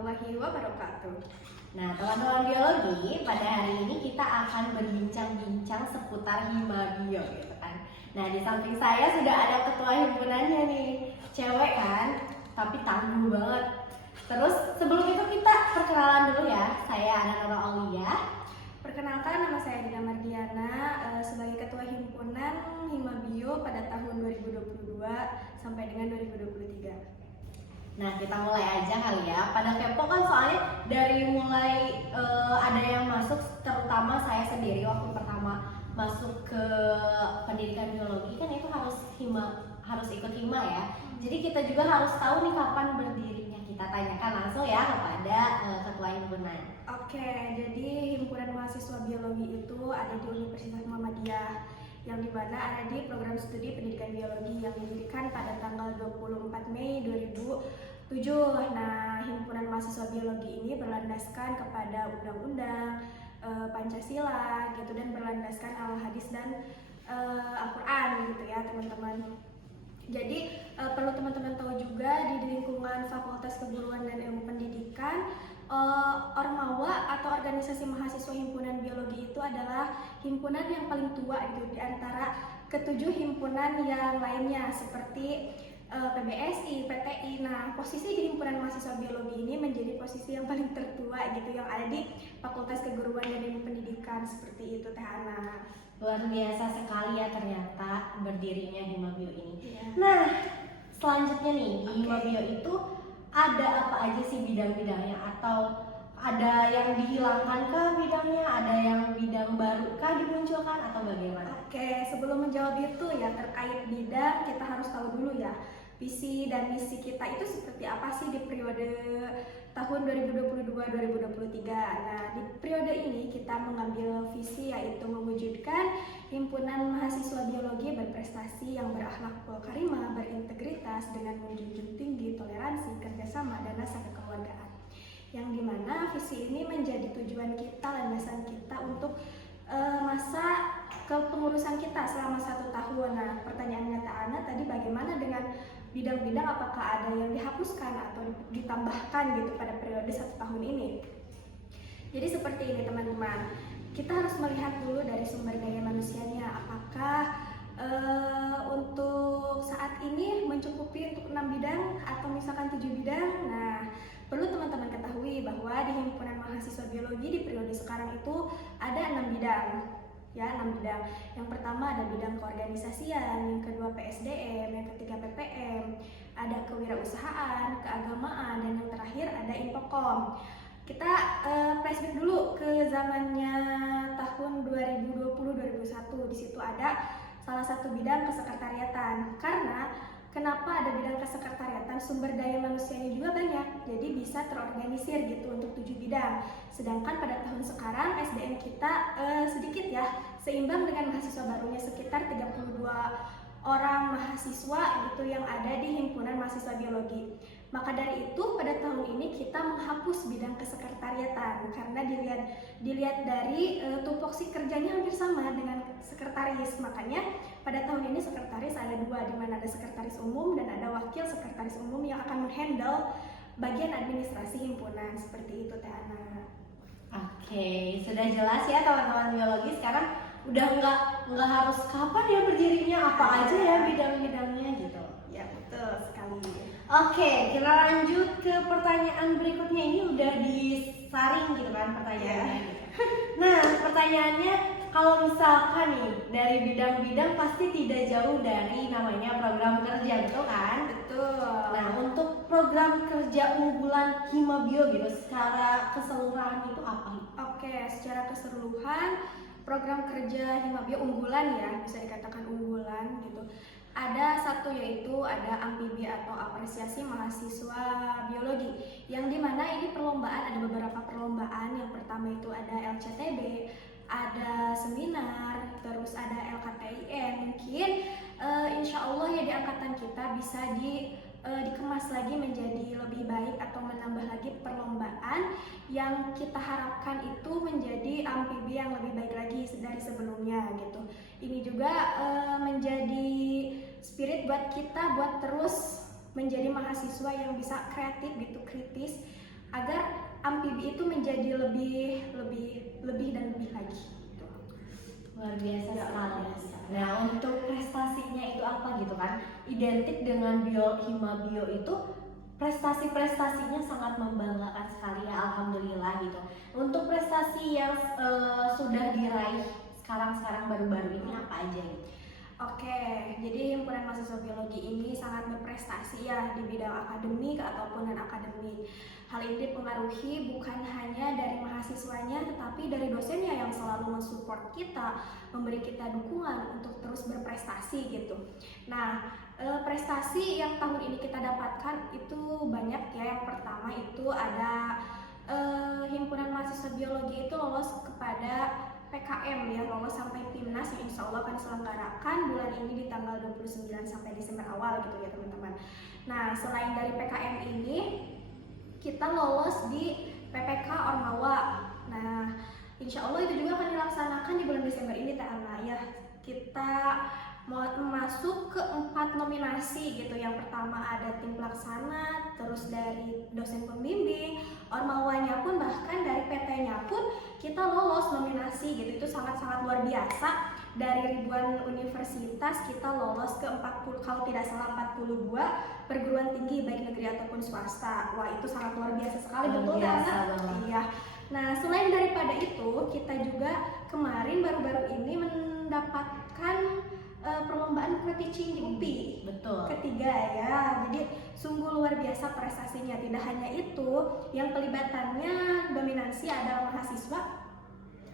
warahmatullahi wabarakatuh. Nah, teman-teman biologi, pada hari ini kita akan berbincang-bincang seputar himabio gitu kan. Nah, di samping saya sudah ada ketua himpunannya nih, cewek kan, tapi tangguh banget. Terus sebelum itu kita perkenalan dulu ya, saya Ana Nora Aulia. Perkenalkan, nama saya Dina Mardiana sebagai ketua himpunan himabio pada tahun 2022 sampai dengan 2023. Nah, kita mulai aja kali ya. Pada kepo kan soalnya dari mulai ada yang masuk, terutama saya sendiri waktu pertama masuk ke pendidikan biologi kan itu harus ikut hima ya. Jadi kita juga harus tahu nih kapan berdirinya. Kita tanyakan langsung ya kepada ketua himpunan. Oke, jadi himpunan mahasiswa biologi itu ada di Universitas Muhammadiyah, yang dimana ada di program studi pendidikan biologi yang didirikan pada tanggal 24 Mei 2007. Nah, himpunan mahasiswa biologi ini berlandaskan kepada undang-undang Pancasila gitu, dan berlandaskan al-hadis dan Al-Quran gitu ya teman-teman. Jadi perlu teman-teman tahu juga di lingkungan Fakultas Keguruan dan Ilmu Pendidikan, Ormawa atau organisasi mahasiswa himpunan biologi itu adalah himpunan yang paling tua gitu di antara ketujuh himpunan yang lainnya seperti PBSI, PTI. Nah, posisi di himpunan mahasiswa biologi ini menjadi posisi yang paling tertua gitu yang ada di Fakultas Keguruan dan Ilmu Pendidikan, seperti itu Teh Ana. Luar biasa sekali ya ternyata berdirinya himabio ini. Iya. Nah, selanjutnya nih di himabio itu ada apa aja sih bidang-bidangnya, atau ada yang dihilangkan kah bidangnya, ada yang bidang baru kah dimunculkan atau bagaimana? Oke, sebelum menjawab itu ya terkait bidang, kita harus tahu dulu ya visi dan misi kita itu seperti apa sih di periode tahun 2022-2023. Nah, di periode ini kita mengambil visi yaitu mewujudkan himpunan mahasiswa biologi berprestasi yang berakhlakul karimah, berintegritas dengan menjunjung tinggi toleransi, kerjasama, dan rasa kekeluargaan. Yang dimana visi ini menjadi tujuan kita, landasan kita untuk masa kepengurusan kita selama 1 tahun. Nah, pertanyaannya Kak Ana tadi bagaimana dengan bidang-bidang, apakah ada yang dihapuskan atau ditambahkan gitu pada periode 1 tahun ini? Jadi seperti ini teman-teman, kita harus melihat dulu dari sumber daya manusianya, apakah untuk saat ini mencukupi untuk 6 bidang atau misalkan 7 bidang. Nah, perlu teman-teman ketahui bahwa di himpunan mahasiswa biologi di periode sekarang itu ada 6 bidang. Ya, 6 bidang. Yang pertama ada bidang keorganisasian, yang kedua PSDM, yang ketiga PPM, ada kewirausahaan, keagamaan, dan yang terakhir ada Infokom. Kita flashback dulu ke zamannya tahun 2020-2021. Di situ ada salah satu bidang kesekretariatan. Karena kenapa ada bidang kesekretariatan? Sumber daya manusianya juga banyak, jadi bisa terorganisir gitu untuk 7 bidang. Sedangkan pada tahun sekarang SDM kita sedikit ya, seimbang dengan mahasiswa barunya, sekitar 32 orang mahasiswa gitu yang ada di himpunan mahasiswa biologi. Maka dari itu pada tahun ini kita menghapus bidang kesekretariatan karena dilihat dari tupoksi kerjanya hampir sama dengan sekretaris. Makanya pada tahun ini sekretaris ada 2, di mana ada sekretaris umum dan ada wakil sekretaris umum yang akan menghandle bagian administrasi himpunan. Seperti itu Teh Ana. Oke, sudah jelas ya teman-teman biologi. Sekarang udah nggak harus kapan ya berdirinya, apa aja ya bidang-bidangnya gitu. Ya, betul sekali. Oke, kita lanjut ke pertanyaan berikutnya. Ini udah disaring gitu kan pertanyaannya. Nah, pertanyaannya kalau misalkan nih dari bidang-bidang pasti tidak jauh dari namanya program kerja, betul kan? Betul. Nah, untuk program kerja unggulan himabio gitu secara keseluruhan itu apa? Oke, secara keseluruhan program kerja himabio unggulan ya, bisa dikatakan unggulan gitu. Ada satu, yaitu ada amfibi atau apresiasi mahasiswa biologi, yang dimana ini perlombaan, ada beberapa perlombaan. Yang pertama itu ada LCTB, ada seminar, terus ada LKTIN. Mungkin insya Allah ya di angkatan kita bisa dikemas lagi menjadi lebih baik atau menambah lagi perlombaan yang kita harapkan itu menjadi amfibi yang lebih baik lagi dari sebelumnya gitu. Ini juga menjadi spirit buat kita buat terus menjadi mahasiswa yang bisa kreatif gitu, kritis, agar amfibi itu menjadi lebih dan lebih lagi gitu. Luar biasa sekali. Nah, untuk prestasinya itu apa gitu kan? Identik dengan Hima Bio itu prestasi-prestasinya sangat membanggakan sekali ya, alhamdulillah gitu. Untuk prestasi yang sudah diraih sekarang baru-baru ini apa aja gitu? Oke, jadi himpunan mahasiswa biologi ini sangat berprestasi ya di bidang akademik ataupun non-akademik. Hal ini dipengaruhi bukan hanya dari mahasiswanya, tetapi dari dosennya yang selalu mensupport kita, memberi kita dukungan untuk terus berprestasi gitu. Nah, prestasi yang tahun ini kita dapatkan itu banyak ya. Yang pertama itu ada himpunan mahasiswa biologi itu lolos kepada PKM ya, lolos sampai Timnas yang insya Allah akan diselenggarakan bulan ini di tanggal 29 sampai Desember awal gitu ya teman-teman. Nah, selain dari PKM ini, kita lolos di PPK Ormawa. Nah, insya Allah itu juga akan dilaksanakan di bulan Desember ini Teh Ana ya. Kita mau masuk ke 4 nominasi gitu. Yang pertama ada tim pelaksana, terus dari dosen pembimbing, Ormawanya pun bahkan dari PT-nya pun kita lolos nominasi gitu. Itu sangat-sangat luar biasa. Dari ribuan universitas kita lolos ke 40, kalau tidak salah 42 perguruan tinggi baik negeri ataupun swasta. Wah, itu sangat luar biasa sekali, betul kan? Iya. Nah, selain daripada itu, kita juga kemarin baru-baru ini mendapatkan perlombaan pro-teaching di UPI. Betul. Ketiga ya. Jadi sungguh luar biasa prestasinya. Tidak hanya itu, yang kelibatannya dominasi adalah mahasiswa,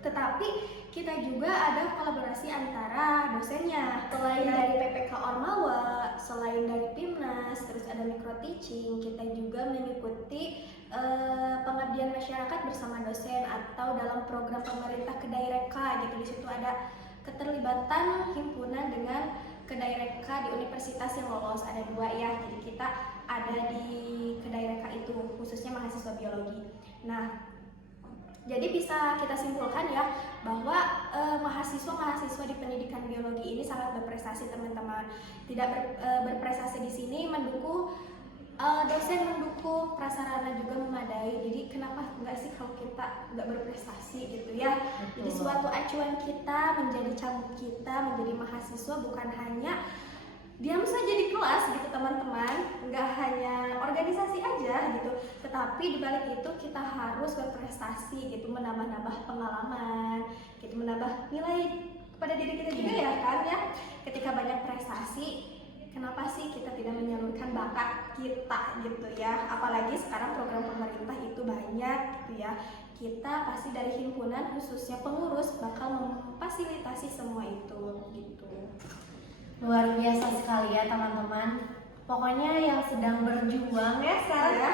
tetapi kita juga ada kolaborasi antara dosennya. Selain dari PPK Ormawa, selain dari PIMNAS, terus ada micro teaching, kita juga mengikuti pengabdian masyarakat bersama dosen atau dalam program pemerintah Kedaireka gitu. Di situ ada keterlibatan himpunan dengan Kedaireka di universitas yang lolos, ada 2 ya. Jadi kita ada di Kedaireka itu khususnya mahasiswa biologi. Nah, jadi bisa kita simpulkan ya bahwa mahasiswa-mahasiswa di pendidikan biologi ini sangat berprestasi teman-teman. Tidak berprestasi di sini mendukung dosen, mendukung prasarana juga memadai. Jadi kenapa enggak sih kalau kita nggak berprestasi gitu ya. Betul. Jadi suatu acuan kita menjadi cambuk kita menjadi mahasiswa bukan hanya diam saja di kelas gitu teman-teman, nggak hanya organisasi aja gitu, tetapi dibalik itu kita harus berprestasi gitu, menambah-nambah pengalaman gitu, menambah nilai kepada diri kita juga ya kan ya. Ketika banyak prestasi, kenapa sih kita tidak menyalurkan bakat kita gitu ya, apalagi sekarang program pemerintah itu banyak gitu ya. Kita pasti dari himpunan khususnya pengurus bakal memfasilitasi semua itu gitu. Luar biasa sekali ya teman-teman. Pokoknya yang sedang berjuang ya sekarang ya,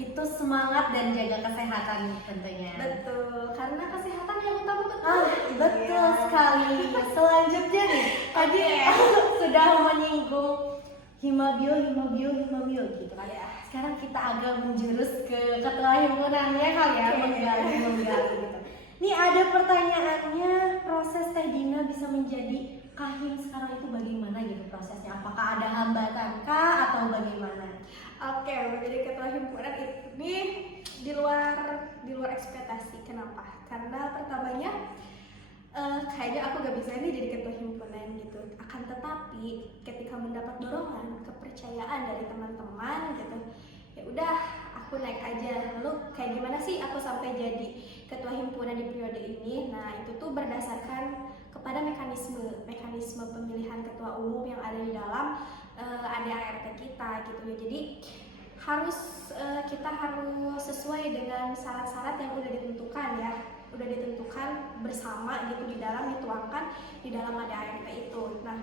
itu semangat dan jaga kesehatan tentunya. Betul, karena kesehatan yang utama betul sekali. Selanjutnya nih, tadi sudah menyinggung Hima Bio gitu kan ya. Sekarang kita agak menjurus ke ketua himpunannya kali ya, menggali gitu. Nih ada pertanyaannya, proses Teh Dina bisa menjadi Kahim sekarang itu bagaimana gitu prosesnya? Apakah ada hambatan kah atau bagaimana? Oke, menjadi ketua himpunan ini di luar ekspektasi. Kenapa? Karena pertamanya kayaknya aku gak bisa nih jadi ketua himpunan gitu. Akan tetapi ketika mendapat dorongan, kepercayaan dari teman-teman gitu, ya udah aku naik aja. Lalu kayak gimana sih aku sampai jadi ketua himpunan di periode ini? Nah, itu tuh berdasarkan kepada mekanisme pemilihan ketua umum yang ada di dalam ADART kita gitu ya. Jadi kita harus sesuai dengan syarat-syarat yang udah ditentukan bersama gitu di dalam, dituangkan di dalam ADART itu. Nah,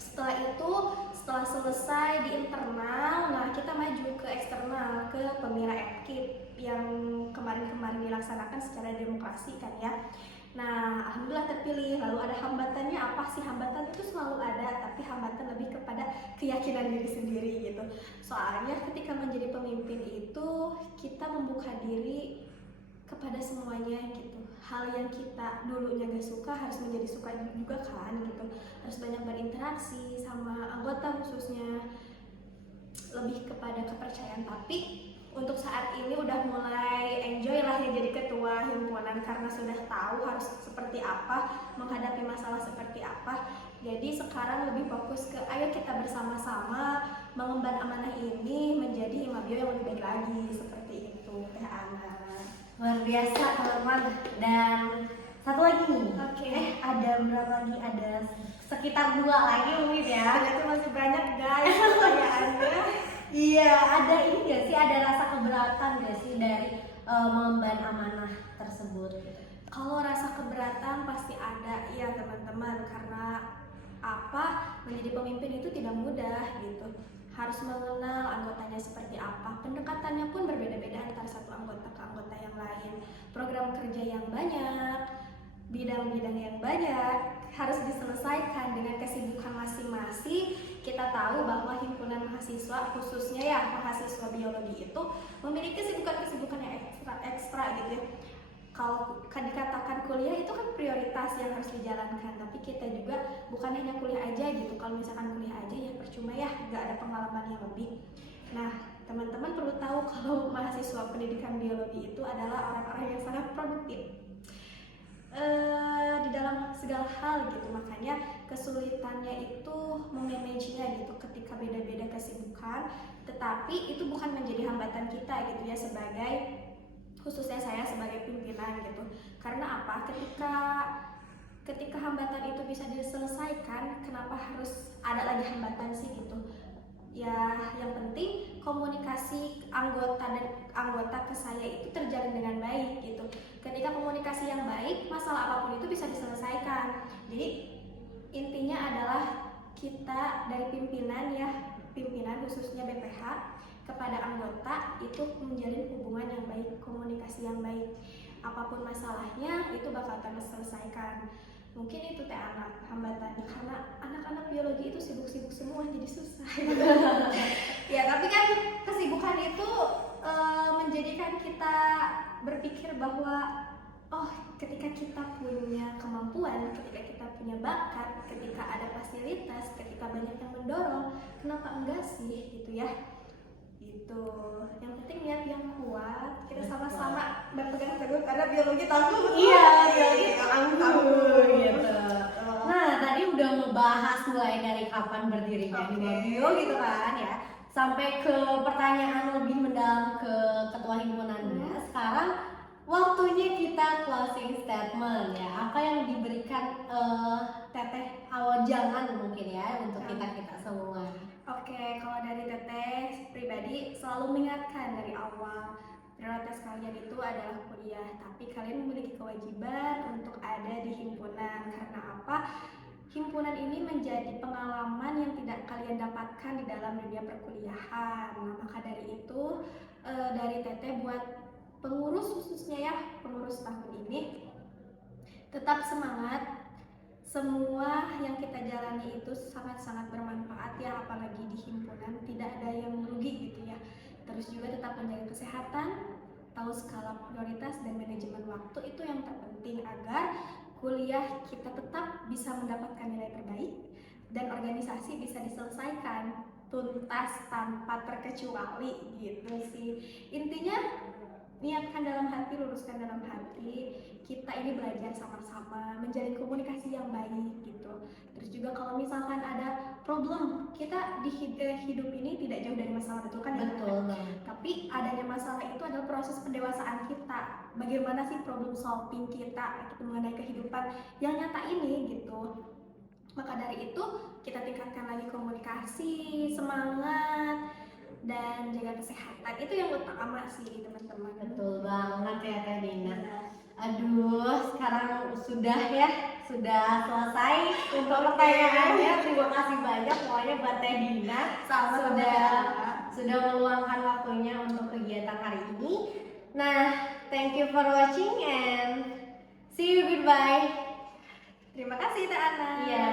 setelah selesai di internal, nah kita maju ke eksternal, ke Pemira Epkip yang kemarin dilaksanakan secara demokrasi kan ya. Nah, alhamdulillah terpilih. Lalu ada hambatannya, apa sih? Hambatan itu selalu ada, tapi hambatan lebih kepada keyakinan diri sendiri gitu. Soalnya ketika menjadi pemimpin itu kita membuka diri kepada semuanya gitu. Hal yang kita dulunya gak suka harus menjadi suka juga kan gitu. Harus banyak berinteraksi sama anggota khususnya, lebih kepada kepercayaan. Tapi untuk saat ini udah mulai enjoy lah ya jadi ketua himpunan karena sudah tahu harus seperti apa, menghadapi masalah seperti apa. Jadi sekarang lebih fokus ke ayo kita bersama-sama mengemban amanah ini menjadi Himabio yang lebih baik lagi, seperti itu Teh Ana. Luar biasa teman-teman. Dan satu lagi nih. Oke. Ada berapa lagi? Ada sekitar 2 lagi mungkin ya. Ternyata masih banyak guys pertanyaannya. Iya, ada ini gak sih? Ada rasa keberatan gak sih dari mengemban amanah tersebut? Kalau rasa keberatan pasti ada ya teman-teman, karena apa, menjadi pemimpin itu tidak mudah gitu. Harus mengenal anggotanya seperti apa. Pendekatannya pun berbeda-beda antara satu anggota ke anggota yang lain. Program kerja yang banyak, bidang-bidang yang banyak harus diselesaikan dengan kesibukan masing-masing. Kita tahu bahwa himpunan mahasiswa, khususnya ya mahasiswa biologi itu memiliki kesibukan-kesibukan yang ekstra gitu ya. Kalau dikatakan kuliah itu kan prioritas yang harus dijalankan, tapi kita juga bukan hanya kuliah aja gitu. Kalau misalkan kuliah aja ya percuma ya, nggak ada pengalaman yang lebih. Nah, teman-teman perlu tahu kalau mahasiswa pendidikan biologi itu adalah orang-orang yang sangat produktif di dalam segala hal gitu. Makanya kesulitannya itu memanagenya gitu ketika beda-beda kesibukan, tetapi itu bukan menjadi hambatan kita gitu ya, sebagai khususnya saya sebagai pimpinan gitu. Karena apa? Ketika hambatan itu bisa diselesaikan, kenapa harus ada lagi hambatan sih gitu? Ya, yang penting komunikasi anggota ke saya itu terjalin dengan baik gitu. Ketika komunikasi yang baik, masalah apapun itu bisa diselesaikan. Jadi intinya adalah kita dari pimpinan ya, pimpinan khususnya BPH kepada anggota itu menjalin hubungan yang baik, komunikasi yang baik. Apapun masalahnya itu bakal terselesaikan. Mungkin itu Teh Ana hambatannya, karena anak-anak biologi itu sibuk-sibuk semua jadi susah. Ya tapi kan kesibukan itu menjadikan kita berpikir bahwa oh, ketika kita punya kemampuan, ketika kita punya bakat, ketika ada fasilitas, ketika banyak yang mendorong, kenapa enggak sih gitu ya? Itu yang penting niat yang kuat, kita sama-sama berpegang teguh karena biologi tangguh. Iya, biologi tangguh gitu. Nah, tadi udah ngebahas mulai dari kapan berdirinya Himabio gitu kan ya, sampai ke pertanyaan lebih mendalam ke ketua himpunannya. Sekarang waktunya kita closing statement ya. Apa yang diberikan Teteh awal jangan mungkin ya untuk kita semua. Oke, kalau dari Teteh pribadi selalu mengingatkan dari awal, prioritas kalian itu adalah kuliah, tapi kalian memiliki kewajiban untuk ada di himpunan. Karena apa? Himpunan ini menjadi pengalaman yang tidak kalian dapatkan di dalam dunia perkuliahan. Nah, maka dari itu dari Teteh buat pengurus khususnya ya, pengurus tahun ini tetap semangat. Semua yang kita jalani itu sangat-sangat bermanfaat ya, apalagi di himpunan tidak ada yang merugi gitu ya. Terus juga tetap menjaga kesehatan, tahu skala prioritas dan manajemen waktu itu yang terpenting agar kuliah kita tetap bisa mendapatkan nilai terbaik dan organisasi bisa diselesaikan tuntas tanpa terkecuali gitu sih. Intinya niatkan dalam hati, luruskan dalam hati. Kita ini belajar sama-sama, menjalin komunikasi yang baik gitu. Terus juga kalau misalkan ada problem, kita di hidup ini tidak jauh dari masalah, betul kan? Betul. Tapi adanya masalah itu adalah proses pendewasaan kita. Bagaimana sih problem solving kita mengenai kehidupan yang nyata ini gitu. Maka dari itu kita tingkatkan lagi komunikasi, semangat, dan jaga kesehatan. Itu yang utama sih teman-teman. Betul banget ya Teh Dina. Aduh, sekarang sudah selesai untuk pertanyaannya. Terima kasih banyak pokoknya buat Teh Dina sudah meluangkan waktunya untuk kegiatan hari ini. Nah, thank you for watching and see you, goodbye. Terima kasih Teh Ana. Iya.